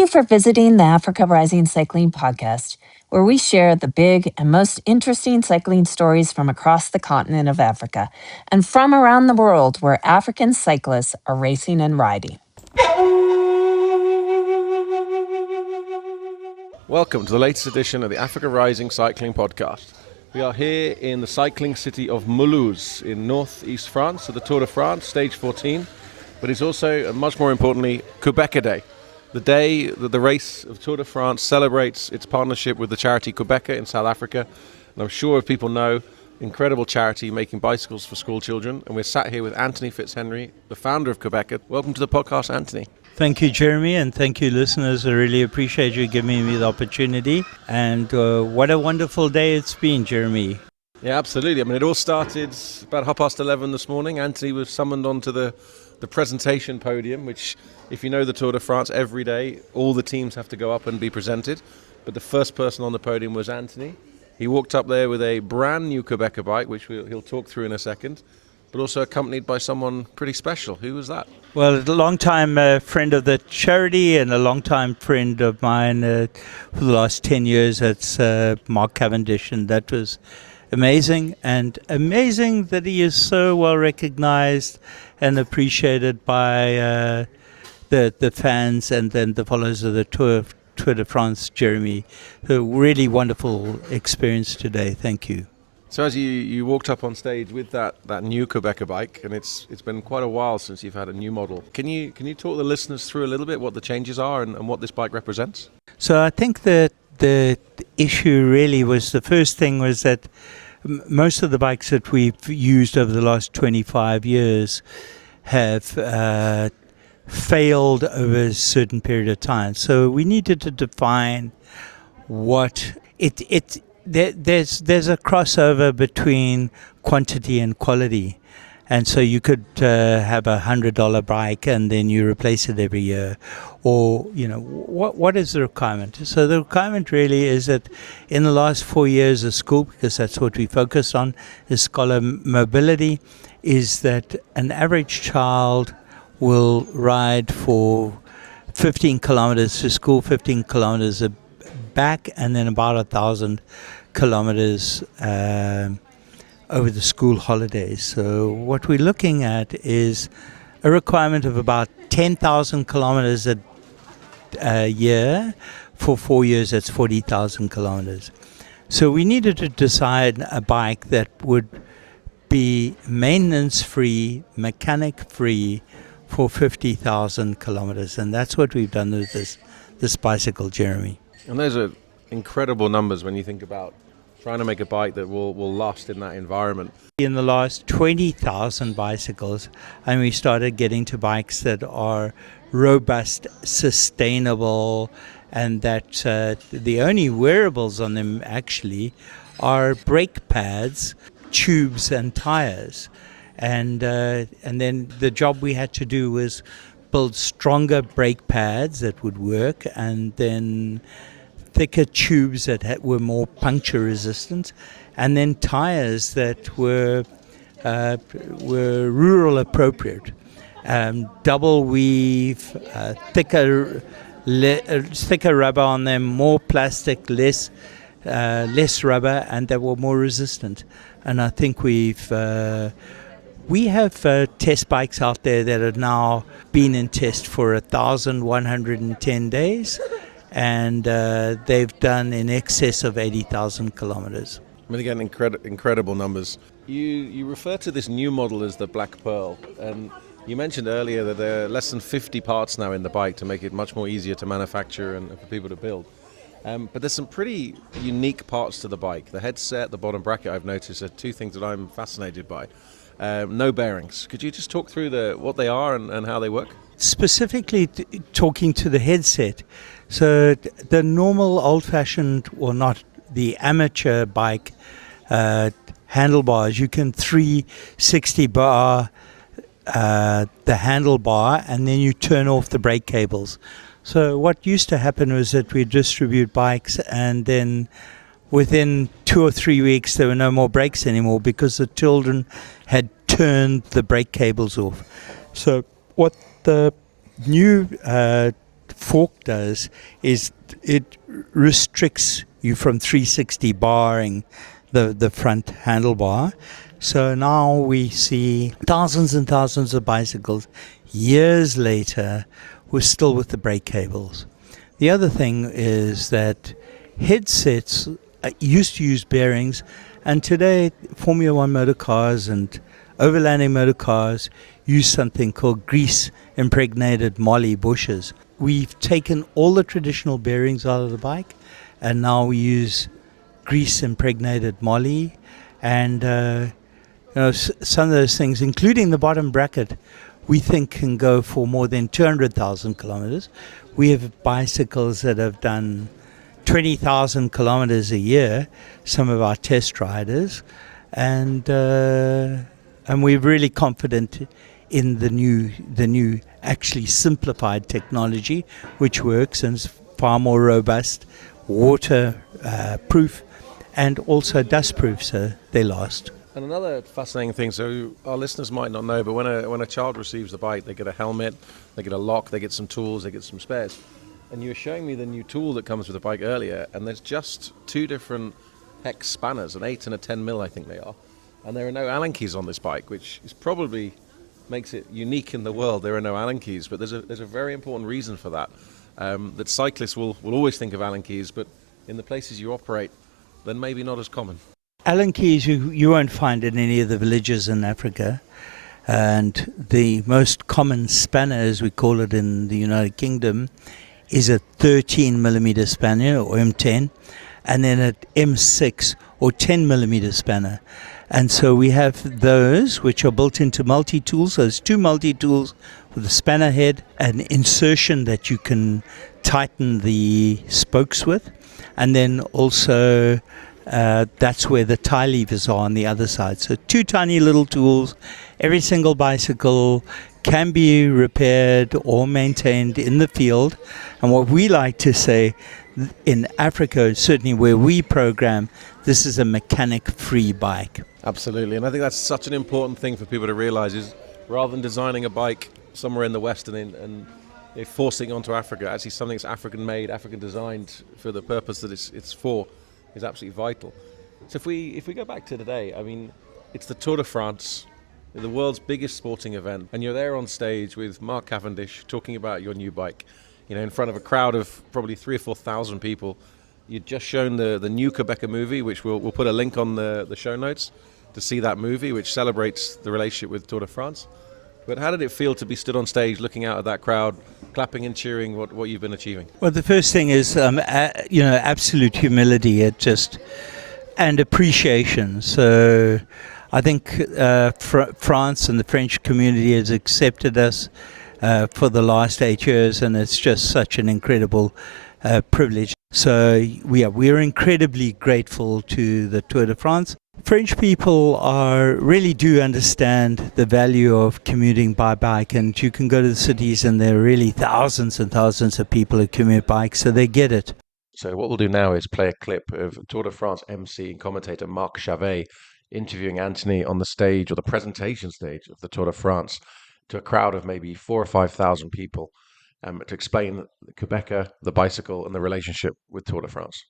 you for visiting the Africa Rising Cycling Podcast, where we share the big and most interesting cycling stories from across the continent of Africa and from around the world where African cyclists are racing and riding. Welcome to the latest edition of the Africa Rising Cycling Podcast. We are here in the cycling city of Mulhouse in northeast France at the Tour de France, stage 14, but it's also, much more importantly, Qhubeka Day, the day that the race of Tour de France celebrates its partnership with the charity Qhubeka in South Africa. And I'm sure people know, incredible charity making bicycles for school children. And we're sat here with Anthony Fitzhenry, the founder of Qhubeka. Welcome to the podcast, Anthony. Thank you, Jeremy, and thank you, listeners. I really appreciate you giving me the opportunity. And what a wonderful day it's been, Jeremy. Yeah, absolutely. I mean, it all started about 11:30 this morning. Anthony was summoned onto the presentation podium, which, if you know the Tour de France, every day all the teams have to go up and be presented. But the first person on the podium was Anthony. He walked up there with a brand new Qhubeka bike, which he'll talk through in a second, but also accompanied by someone pretty special. Who was that? Well, a long-time friend of the charity and a long-time friend of mine for the last 10 years. That's Mark Cavendish, and that was amazing. And amazing that he is so well recognized and appreciated by the fans and then the followers of the Tour de France, Jeremy. A really wonderful experience today. Thank you. So as you walked up on stage with that new Qhubeka bike, and it's been quite a while since you've had a new model. Can you talk the listeners through a little bit what the changes are and what this bike represents? So I think that the issue really was, the first thing was that most of the bikes that we've used over the last 25 years have failed over a certain period of time. So we needed to define what there's a crossover between quantity and quality. And so you could have a $100 bike and then you replace it every year. Or, what is the requirement? So the requirement really is that in the last 4 years of school, because that's what we focus on, is scholar mobility, is that an average child will ride for 15 kilometers to school, 15 kilometers back, and then about 1,000 kilometers over the school holidays. So what we're looking at is a requirement of about 10,000 kilometers a year. For 4 years, that's 40,000 kilometers. So we needed to decide a bike that would be maintenance-free, mechanic-free for 50,000 kilometers. And that's what we've done with this bicycle, Jeremy. And those are incredible numbers when you think about trying to make a bike that will last in that environment. In the last 20,000 bicycles, and we started getting to bikes that are robust, sustainable, and that the only wearables on them actually are brake pads, tubes, and tires. And then the job we had to do was build stronger brake pads that would work, and then thicker tubes that were more puncture resistant, and then tires that were rural appropriate. Double weave, thicker rubber on them, more plastic, less rubber, and they were more resistant. And I think we have test bikes out there that have now been in test for 1,110 days. And they've done in excess of 80,000 kilometers. I mean, again, incredible numbers. You refer to this new model as the Black Pearl, and you mentioned earlier that there are less than 50 parts now in the bike to make it much more easier to manufacture and for people to build. But there's some pretty unique parts to the bike. The headset, the bottom bracket, I've noticed, are two things that I'm fascinated by. No bearings. Could you just talk through what they are and how they work? Specifically talking to the headset, so the normal old-fashioned, or not the amateur bike handlebars, you can 360 bar the handlebar and then you turn off the brake cables. So what used to happen was that we distribute bikes and then within 2 or 3 weeks there were no more brakes anymore because the children had turned the brake cables off. So what the new fork does is it restricts you from 360 barring the front handlebar. So now we see thousands and thousands of bicycles years later we're still with the brake cables. The other thing is that headsets used to use bearings, and today Formula One motor cars and overlanding motor cars use something called grease impregnated molly bushes. We've taken all the traditional bearings out of the bike, and now we use grease impregnated molly, and some of those things, including the bottom bracket, we think can go for more than 200,000 kilometers. We have bicycles that have done 20,000 kilometers a year, some of our test riders, and we're really confident in the new actually simplified technology, which works and is far more robust, water proof, and also dust proof, so they last. And another fascinating thing, so our listeners might not know, but when a child receives the bike, they get a helmet, they get a lock, they get some tools, they get some spares. And you were showing me the new tool that comes with the bike earlier, and there's just two different hex spanners, an 8 and a 10 mil, I think they are. And there are no Allen keys on this bike, which is probably makes it unique in the world. There are no Allen keys, but there's a very important reason for that. That cyclists will always think of Allen keys, but in the places you operate, then maybe not as common. Allen keys you won't find in any of the villages in Africa, and the most common spanner, as we call it in the United Kingdom, is a 13 millimeter spanner or M10, and then an M6 or 10 millimeter spanner. And so we have those which are built into multi-tools. So there's two multi-tools with a spanner head, an insertion that you can tighten the spokes with, and then also that's where the tie levers are on the other side. So two tiny little tools. Every single bicycle can be repaired or maintained in the field. And what we like to say in Africa, certainly where we program, this is a mechanic-free bike. Absolutely, and I think that's such an important thing for people to realize is rather than designing a bike somewhere in the West and forcing it onto Africa, actually something that's African-made, African-designed for the purpose that it's for is absolutely vital. So if we go back to today, I mean, it's the Tour de France, the world's biggest sporting event, and you're there on stage with Mark Cavendish talking about your new bike, in front of a crowd of probably 3,000 or 4,000 people. You'd just shown the new Qhubeka movie, which we'll put a link on the show notes to see that movie, which celebrates the relationship with Tour de France. But how did it feel to be stood on stage looking out at that crowd, clapping and cheering what you've been achieving? Well, the first thing is, absolute humility and appreciation. So I think France and the French community has accepted us for the last 8 years, and it's just such an incredible privilege. So we're incredibly grateful to the Tour de France. French people really do understand the value of commuting by bike, and you can go to the cities and there are really thousands and thousands of people who commute bikes, so they get it. So what we'll do now is play a clip of Tour de France MC and commentator Mark Cavendish interviewing Anthony on the stage, or the presentation stage of the Tour de France, to a crowd of maybe 4,000 or 5,000 people, to explain Qhubeka, the bicycle, and the relationship with Tour de France.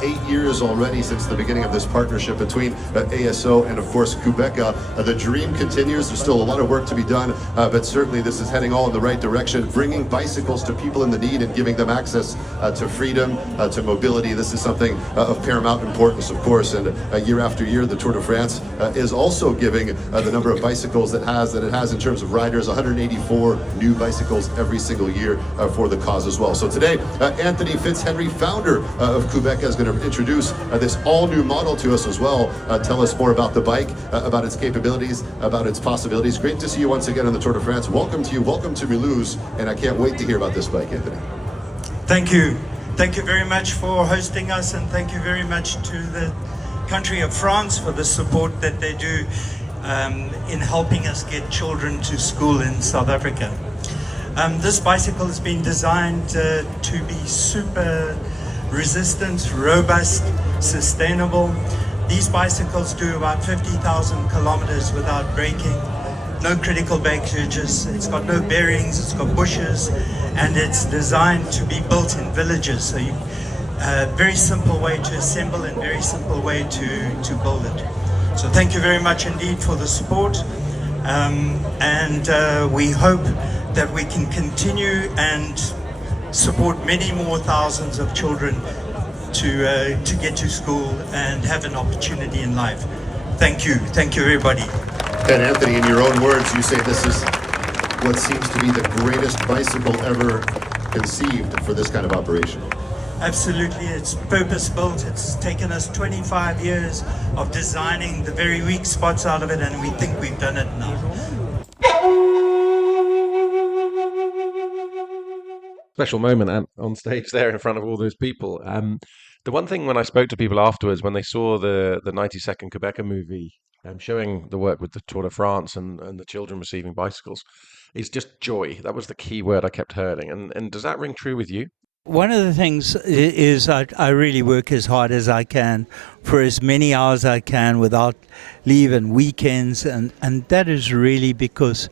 8 years already since the beginning of this partnership between ASO and, of course, Qhubeka. The dream continues. There's still a lot of work to be done, but certainly this is heading all in the right direction, bringing bicycles to people in the need and giving them access to freedom, to mobility. This is something of paramount importance, of course, and year after year, the Tour de France is also giving the number of bicycles that it has in terms of riders, 184 new bicycles every single year for the cause as well. So today, Anthony Fitzhenry, founder of Qhubeka, is going to introduce this all-new model to us as well. Tell us more about the bike, about its capabilities, about its possibilities. Great to see you once again on the Tour de France. Welcome to you, welcome to Mulhouse, and I can't wait to hear about this bike, Anthony. Thank you. Thank you very much for hosting us, and thank you very much to the country of France for the support that they do in helping us get children to school in South Africa. This bicycle has been designed to be super resistant, robust, sustainable. These bicycles do about 50,000 kilometers without braking. no critical breakages, it's got no bearings, it's got bushes, and it's designed to be built in villages. So very simple way to assemble and very simple way to build it. So thank you very much indeed for the support, and we hope that we can continue and support many more thousands of children to get to school and have an opportunity in life. Thank you everybody. And Anthony, in your own words, you say this is what seems to be the greatest bicycle ever conceived for this kind of operation. Absolutely, it's purpose-built. It's taken us 25 years of designing the very weak spots out of it, and we think we've done it now. Special moment on stage there in front of all those people. The one thing when I spoke to people afterwards, when they saw the 90-second Qhubeka movie showing the work with the Tour de France and the children receiving bicycles, is just joy. That was the key word I kept hearing. And does that ring true with you? One of the things is I really work as hard as I can for as many hours as I can without leave and weekends, and that is really because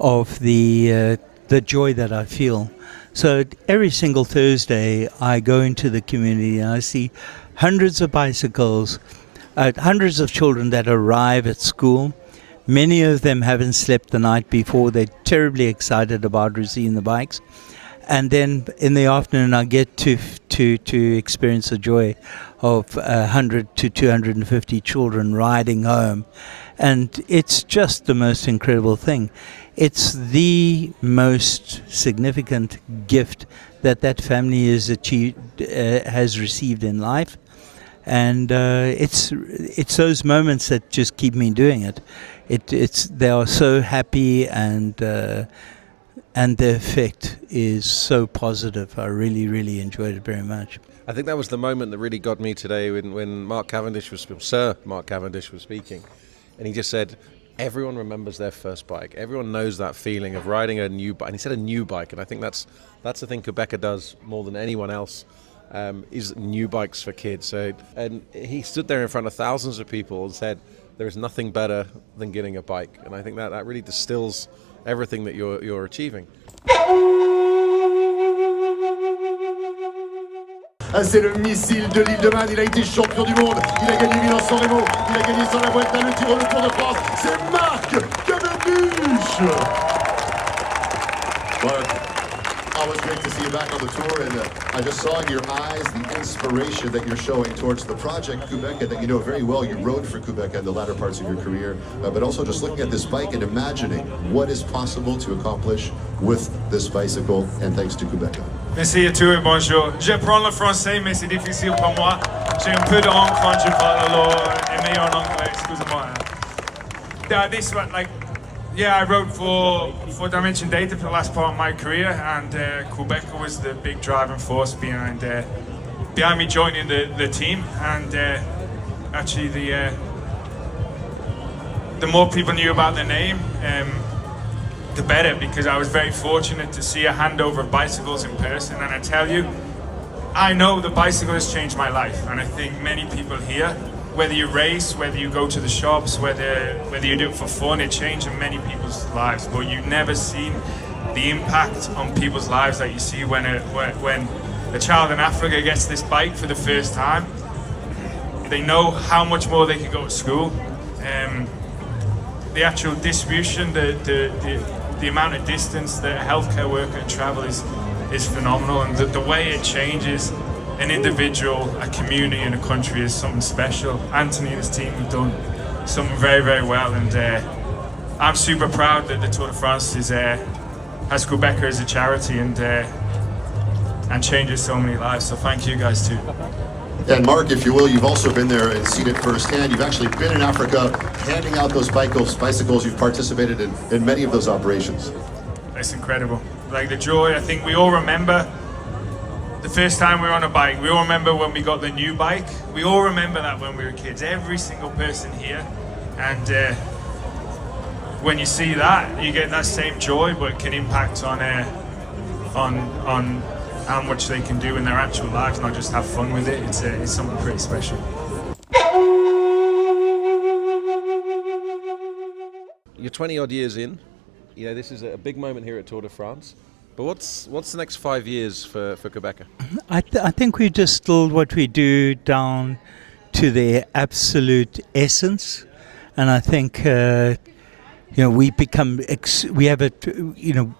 of the joy that I feel. So every single Thursday I go into the community and I see hundreds of bicycles, hundreds of children that arrive at school. Many of them haven't slept the night before. They're terribly excited about receiving the bikes. And then in the afternoon, I get to experience the joy of 100 to 250 children riding home. And it's just the most incredible thing. It's the most significant gift that family has received in life. And it's those moments that just keep me doing it. They are so happy, and the effect is so positive. I really, really enjoyed it very much. I think that was the moment that really got me today when Sir Mark Cavendish was speaking, and he just said, everyone remembers their first bike. Everyone knows that feeling of riding a new bike. And he said a new bike, and I think that's the thing Qhubeka does more than anyone else, is new bikes for kids. So, and he stood there in front of thousands of people and said, there is nothing better than getting a bike. And I think that really distills everything that you're achieving. Ah, c'est le missile de l'île de Man, il a été champion du monde, il a gagné Milan-San Remo, il a gagné sur la Vuelta, le Tour de France, c'est Mark Cavendish! Mark, always great to see you back on the tour, and I just saw in your eyes the inspiration that you're showing towards the project Qhubeka that you know very well. You rode for Qhubeka in the latter parts of your career, but also just looking at this bike and imagining what is possible to accomplish with this bicycle, and thanks to Qhubeka. Merci à tous et bonjour. Je prends le français, mais c'est difficile pour moi. J'ai un peu de honte quand je parle, alors est meilleur en anglais, excusez-moi. This one, I rode for Dimension Data for the last part of my career, and Qhubeka was the big driving force behind me joining the team. And actually, the more people knew about the name, the better, because I was very fortunate to see a handover of bicycles in person. And I tell you, I know the bicycle has changed my life, and I think many people here, whether you race, whether you go to the shops, whether you do it for fun, it changes many people's lives. But you've never seen the impact on people's lives that you see when a child in Africa gets this bike for the first time. They know how much more they can go to school. The actual distribution, the amount of distance that a healthcare worker can travel is phenomenal, and the way it changes an individual, a community, and a country is something special. Anthony and his team have done something very, very well, and I'm super proud that the Tour de France has Qhubeka as a charity and changes so many lives. So thank you guys too. And Mark, if you will, you've also been there and seen it firsthand. You've actually been in Africa handing out those bicycles. You've participated in many of those operations. It's incredible. Like the joy, I think we all remember the first time we were on a bike. We all remember when we got the new bike. We all remember that when we were kids. Every single person here. And when you see that, you get that same joy, but it can impact on how much they can do in their actual lives, not just have fun with it. It's something pretty special. you're 20 odd years in. You know, this is a big moment here at Tour de France. But what's the next 5 years for Qhubeka? I think we distilled what we do down to their absolute essence, and I think we have an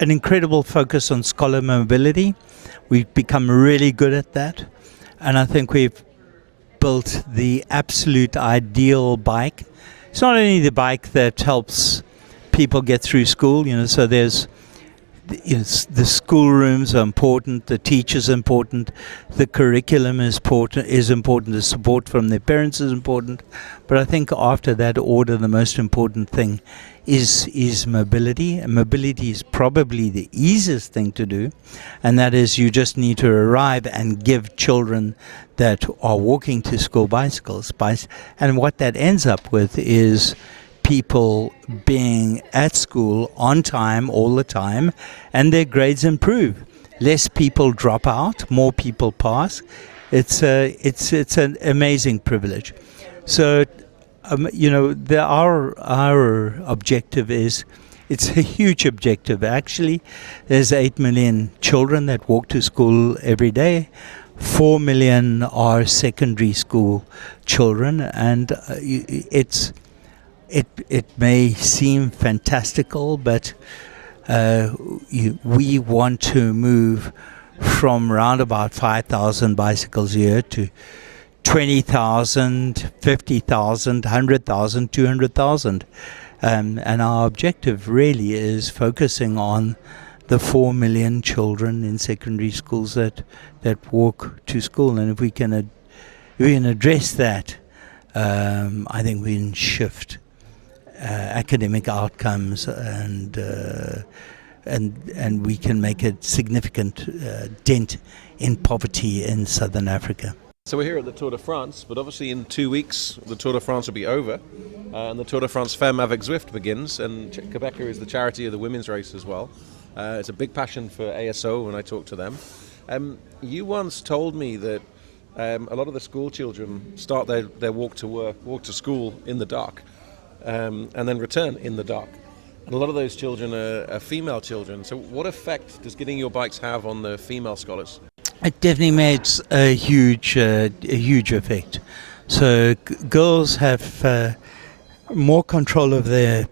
incredible focus on scholar mobility. We've become really good at that, and I think we've built the absolute ideal bike. It's not only the bike that helps people get through school, so there's the schoolrooms are important, the teachers are important, the curriculum is important, the support from their parents is important. But I think after that order, the most important thing is mobility. And mobility is probably the easiest thing to do, and that is you just need to arrive and give children that are walking to school bicycles. And what that ends up with is people being at school on time all the time, and their grades improve. Less people drop out, more people pass. It's an amazing privilege. So, our objective is, it's a huge objective actually. There's 8 million children that walk to school every day. 4 million are secondary school children, and It may seem fantastical, but we want to move from around about 5,000 bicycles a year to 20,000, 50,000, 100,000, 200,000. And our objective really is focusing on the 4 million children in secondary schools that walk to school. And if we can address that, I think we can shift academic outcomes, and we can make a significant dent in poverty in Southern Africa. So we're here at the Tour de France, but obviously in 2 weeks the Tour de France will be over, and the Tour de France Femme avec Zwift begins, and Qhubeka is the charity of the women's race as well. It's a big passion for ASO when I talk to them. You once told me that a lot of the school children start their walk to school in the dark. And then return in the dark. And a lot of those children are female children. So what effect does getting your bikes have on the female scholars? It definitely makes a huge effect. So girls have more control of their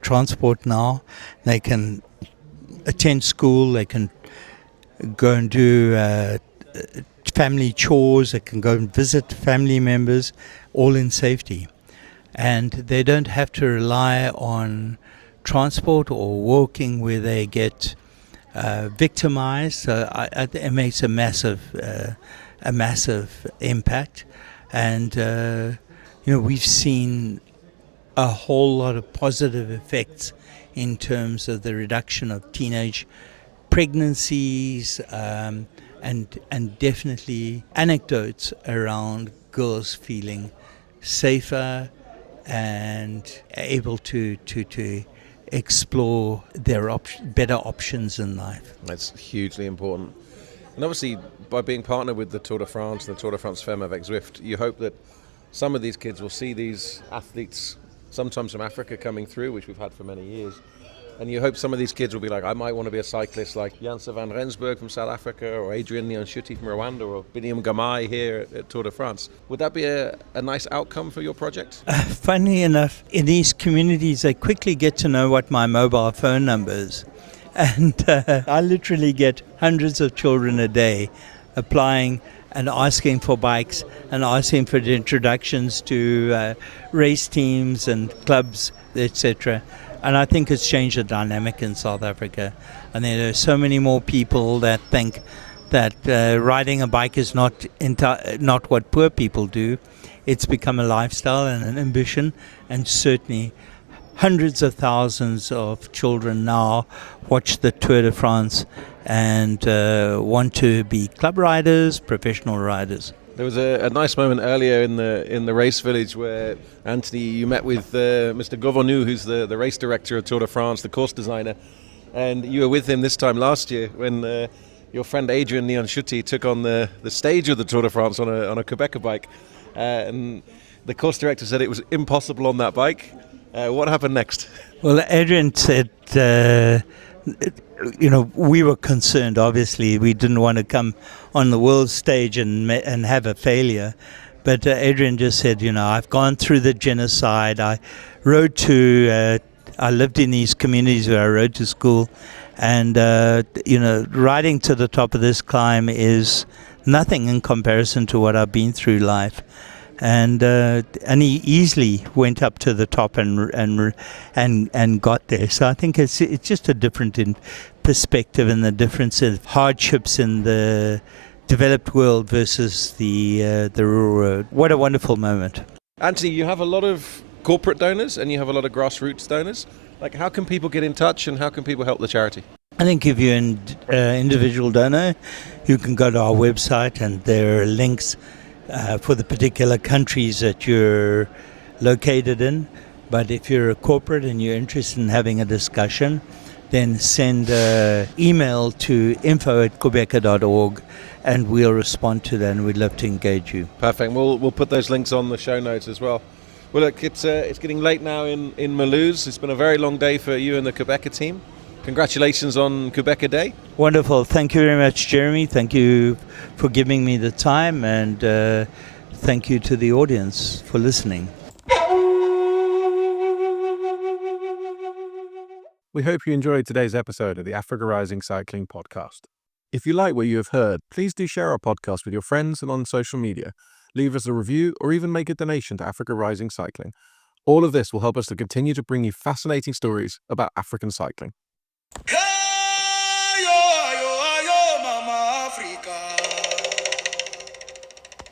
transport now. They can attend school, they can go and do family chores, they can go and visit family members, all in safety. And they don't have to rely on transport or walking where they get victimized. So it makes a massive impact. And we've seen a whole lot of positive effects in terms of the reduction of teenage pregnancies, and definitely anecdotes around girls feeling safer and able to explore their better options in life. That's hugely important. And obviously, by being partnered with the Tour de France and the Tour de France Femme avec Zwift, you hope that some of these kids will see these athletes, sometimes from Africa, coming through, which we've had for many years. And you hope some of these kids will be like, I might want to be a cyclist like Janse van Rensburg from South Africa, or Adrian Nyanshuti from Rwanda, or Biniam Gamai here at Tour de France. Would that be a nice outcome for your project? Funny enough, in these communities, they quickly get to know what my mobile phone number is. And I literally get hundreds of children a day applying and asking for bikes and asking for introductions to race teams and clubs, etc. And I think it's changed the dynamic in South Africa. And there are so many more people that think that riding a bike is not what poor people do. It's become a lifestyle and an ambition, and certainly hundreds of thousands of children now watch the Tour de France and want to be club riders, professional riders. There was a nice moment earlier in the race village where, Anthony, you met with Mr. Govonu, who's the race director of Tour de France, the course designer, and you were with him this time last year when your friend Adrian Nyanshuti took on the stage of the Tour de France on a Qhubeka bike, and the course director said it was impossible on that bike, What happened next? Well, Adrian said, we were concerned, obviously. We didn't want to come on the world stage and have a failure. But Adrian just said, I've gone through the genocide. I lived in these communities where I rode to school. And, riding to the top of this climb is nothing in comparison to what I've been through life. And he easily went up to the top and got there. So I think it's just a different perspective, and the difference of hardships in the developed world versus the rural world. What a wonderful moment. Anthony, you have a lot of corporate donors and you have a lot of grassroots donors. Like, how can people get in touch and how can people help the charity? I think if you're an individual donor, you can go to our website and there are links for the particular countries that you're located in. But if you're a corporate and you're interested in having a discussion, then send an email to info@qhubeka.org and we'll respond to that, and we'd love to engage you. Perfect. We'll put those links on the show notes as well. Well, look, it's getting late now in Mulhouse. It's been a very long day for you and the Qhubeka team. Congratulations on Qhubeka Day. Wonderful. Thank you very much, Jeremy. Thank you for giving me the time, and thank you to the audience for listening. We hope you enjoyed today's episode of the Africa Rising Cycling Podcast. If you like what you have heard, please do share our podcast with your friends and on social media. Leave us a review or even make a donation to Africa Rising Cycling. All of this will help us to continue to bring you fascinating stories about African cycling.